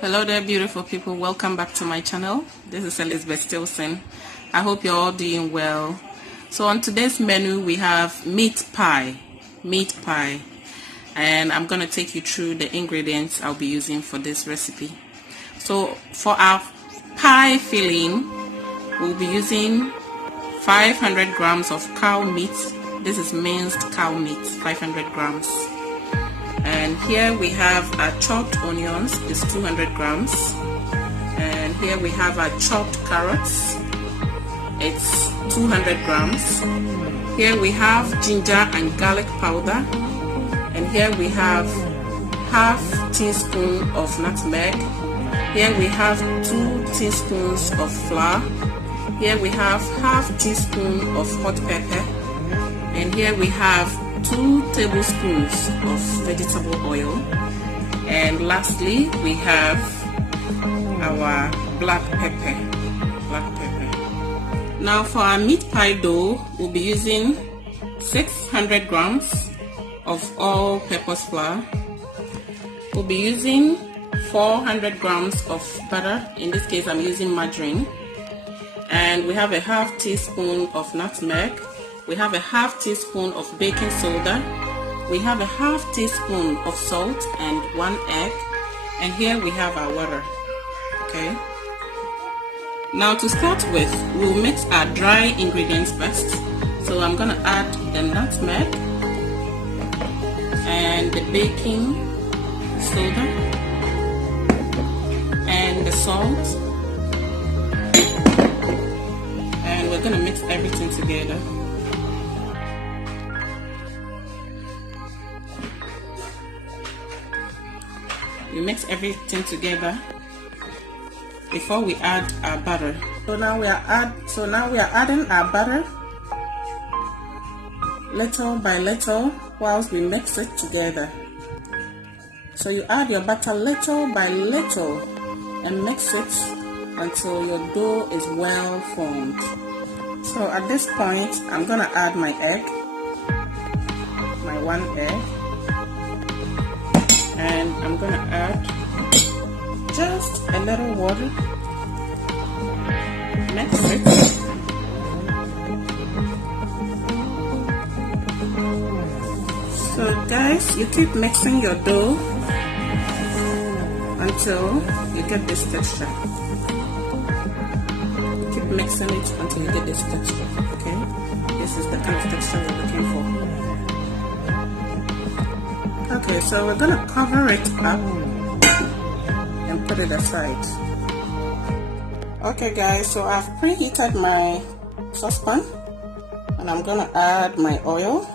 Hello there, beautiful people. Welcome back to my channel. This is Elizabeth Stilson. I hope you're all doing well. So on today's menu we have meat pie, and I'm going to take you through the ingredients I'll be using for this recipe. So for our pie filling, we'll be using 500 grams of cow meat. This is minced cow meat, 500 grams. And here we have our chopped onions, is 200 grams. And here we have our chopped carrots, it's 200 grams. Here we have ginger and garlic powder. And here we have half teaspoon of nutmeg. Here we have 2 teaspoons of flour. Here we have half teaspoon of hot pepper. And here we have 2 tablespoons of vegetable oil, and lastly we have our black pepper. Now for our meat pie dough, we'll be using 600 grams of all-purpose flour. We'll be using 400 grams of butter. In this case I'm using margarine, and we have a half teaspoon of nutmeg. We have a half teaspoon of baking soda. We have a half teaspoon of salt and 1 egg. And here we have our water. Okay. Now to start with, we'll mix our dry ingredients first. So I'm going to add the nutmeg and the baking soda and the salt. And we're going to mix everything together. We mix everything together before we add our butter. So now we are adding our butter little by little whilst we mix it together. So you add your butter little by little and mix it until your dough is well formed. So at this point I'm gonna add my egg, my 1 egg. And I'm going to add just a little water, mix it. So guys, you keep mixing your dough until you get this texture. Keep mixing it until you get this texture, okay? This is the kind of texture we're looking for. Okay, so we're gonna cover it up and put it aside. Okay guys, so I've preheated my saucepan and I'm gonna add my oil,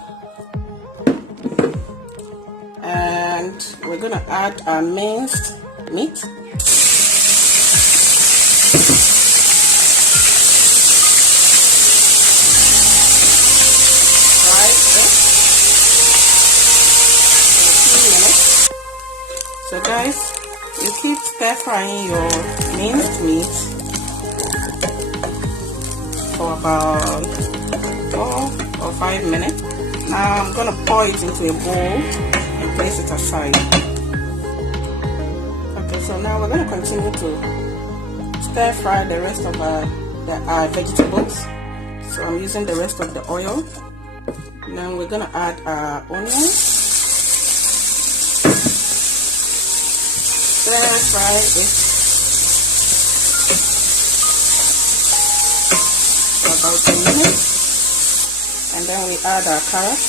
and we're gonna add our minced meat. So guys, you keep stir frying your minced meat for about 4 or 5 minutes. Now I'm going to pour it into a bowl and place it aside. Okay, so now we're going to continue to stir fry the rest of our vegetables. So I'm using the rest of the oil. Now we're going to add our onions. Stir fry it for about 2 minutes, and then we add our carrots.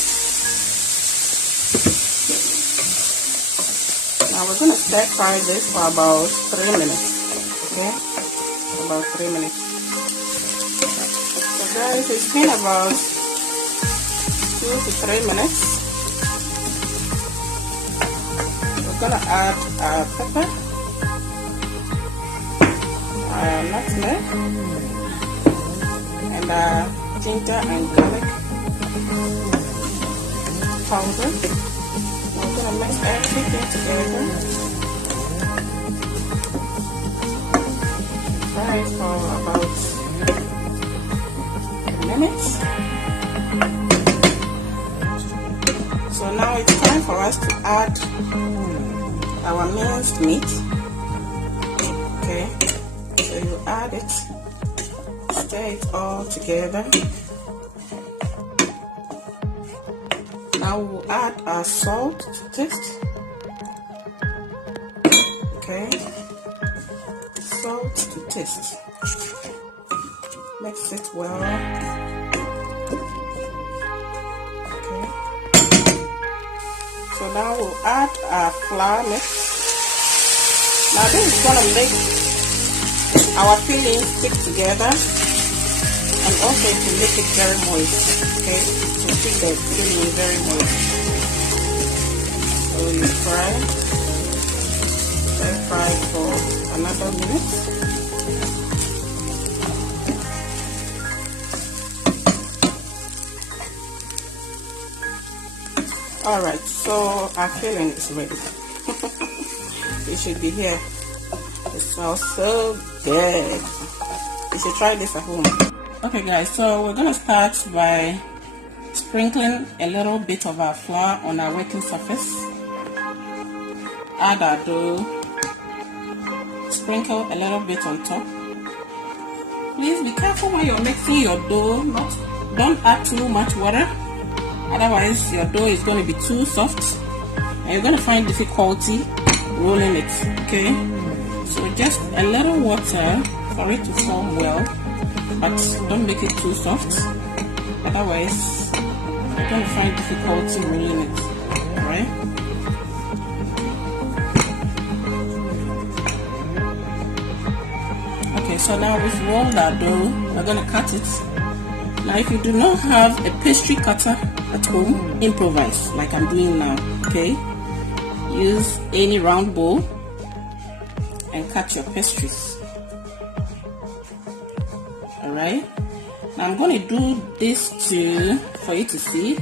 Now we're going to stir fry this for about 3 minutes. Okay, about 3 minutes. So guys, it's been about 2 to 3 minutes. We're gonna add our pepper, our nutmeg, and our ginger and garlic powder. We're gonna mix everything together. Fry it for about a minute. So now it's time for us to add our minced meat. Okay, so you add it, stir it all together. Now we'll add our salt to taste. Okay, salt to taste. Mix it well. Okay. So now we'll add our flour mix. Now this is gonna make our filling stick together, and also to make it very moist. Okay, to keep the filling very moist. So you fry for another minute. Alright, so our filling is ready. It should be here. It smells so good. You should try this at home. Okay guys, so we're gonna start by sprinkling a little bit of our flour on our working surface. Add our dough. Sprinkle a little bit on top. Please be careful when you're mixing your dough. Don't add too much water. Otherwise, your dough is going to be too soft and you're going to find difficulty rolling it. Okay, so just a little water for it to form well, but don't make it too soft. Otherwise, you're going to find difficulty rolling it. Alright. Okay, so now we've rolled our dough. We're going to cut it. Now, if you do not have a pastry cutter at home, improvise like I'm doing now. Okay, use any round bowl and cut your pastries. Alright, now I'm going to do this too for you to see,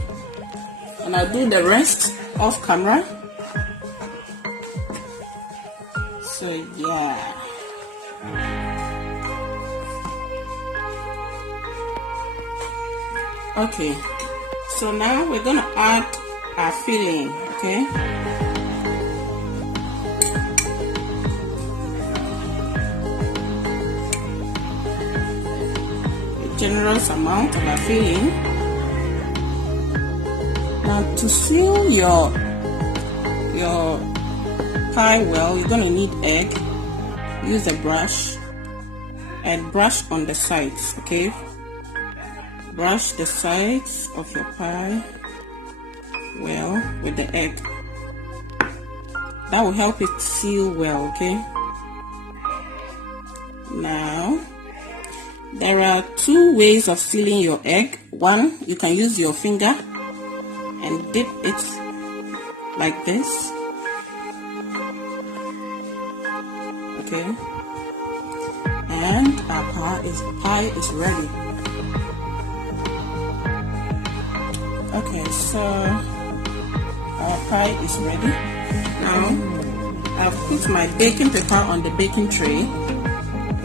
and I'll do the rest off camera. So yeah. Okay, so now we're gonna add our filling. Okay, a generous amount of our filling. Now to seal your pie well, you're gonna need egg. Use a brush and brush on the sides. Okay, brush the sides of your pie well with the egg. That will help it seal well. Okay, now there are two ways of sealing your egg. One, you can use your finger and dip it like this. Okay, and our pie is ready. Okay, so our pie is ready. Now I've put my baking paper on the baking tray.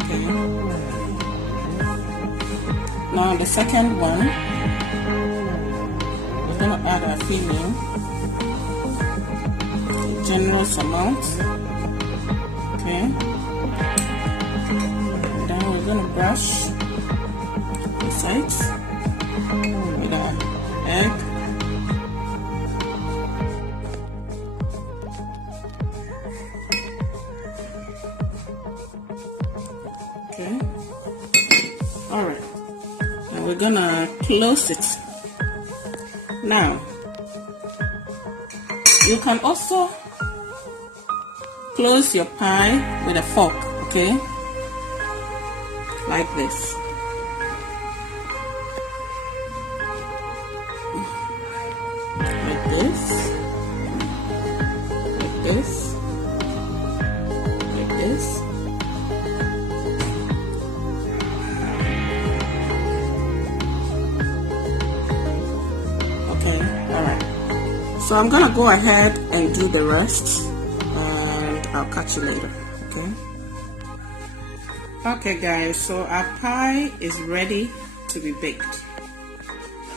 Okay. Now the second one, we're gonna add our filling, a generous amount. Okay. And then we're gonna brush the sides with our egg. Okay. All right. Now we're gonna close it. Now you can also close your pie with a fork. Okay, like this. Like this, like this, like this. Okay, alright. So I'm gonna go ahead and do the rest, and I'll catch you later. Okay. Okay guys, so our pie is ready to be baked.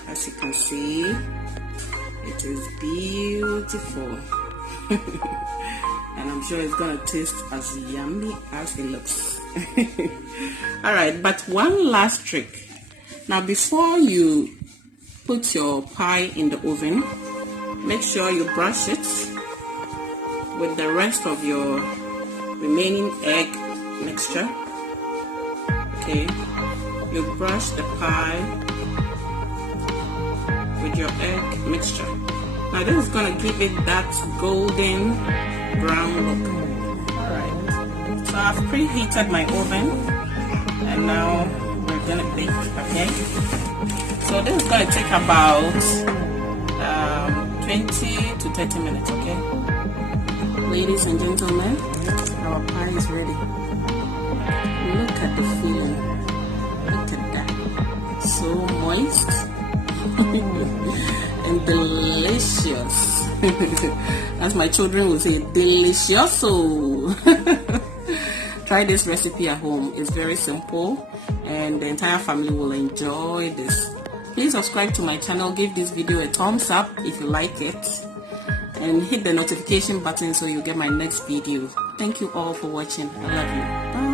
As you can see, it is beautiful. and I'm sure it's gonna taste as yummy as it looks. Alright, but one last trick. Now before you put your pie in the oven, make sure you brush it with the rest of your remaining egg mixture. Okay, you brush the pie with your egg mixture. Now this is gonna give it that golden brown look. Alright, so I've preheated my oven and now we're gonna bake. Okay, so this is gonna take about 20 to 30 minutes. Okay, ladies and gentlemen, our pie is ready. Look at the feeling. Look at that. So moist and delicious. As my children will say, delicioso. Try this recipe at home. It's very simple and the entire family will enjoy this. Please subscribe to my channel, give this video a thumbs up if you like it, and hit the notification button so you get my next video. Thank you all for watching. I love you. Bye.